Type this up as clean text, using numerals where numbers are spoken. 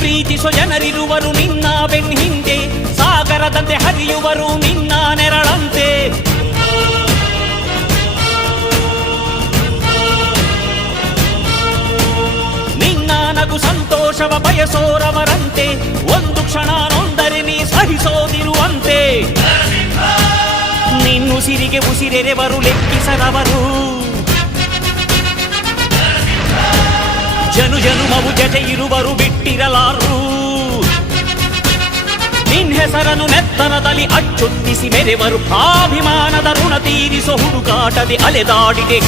ಪ್ರೀತಿಸೋ ಜನರಿರುವರು ನಿನ್ನ ಬೆನ್ ಹಿಂದೆ, ಸಾಗರದಂತೆ ಹರಿಯುವರು ನಿನ್ನ ನೆರಳಂತೆ. ನಿನ್ನ ನಗು ಸಂತೋಷವ ಬಯಸೋರವರಂತೆ, ಒಂದು ಕ್ಷಣ ನೊಂದರೆ ನೀ ಸಹಿಸೋದಿರುವಂತೆ. ನಿನ್ನುಸಿರಿಗೆ ಉಸಿರೆರೆವರು ಲೆಕ್ಕಿಸರವರು, ಜನು ಜನುಮವು ಜತೆ ಇರುವರು ಬಿಟ್ಟಿರಲಾರು. ನಿನ್ ಹೆಸರನ್ನು ನೆತ್ತರದಲ್ಲಿ ಅಚ್ಚೊತ್ತಿಸಿ ಮೆರೆವರು, ಅಭಿಮಾನದ ಋಣ ತೀರಿಸೋ ಹುಡುಕಾಟದೆ ಅಲೆದಾಡಿದೆ.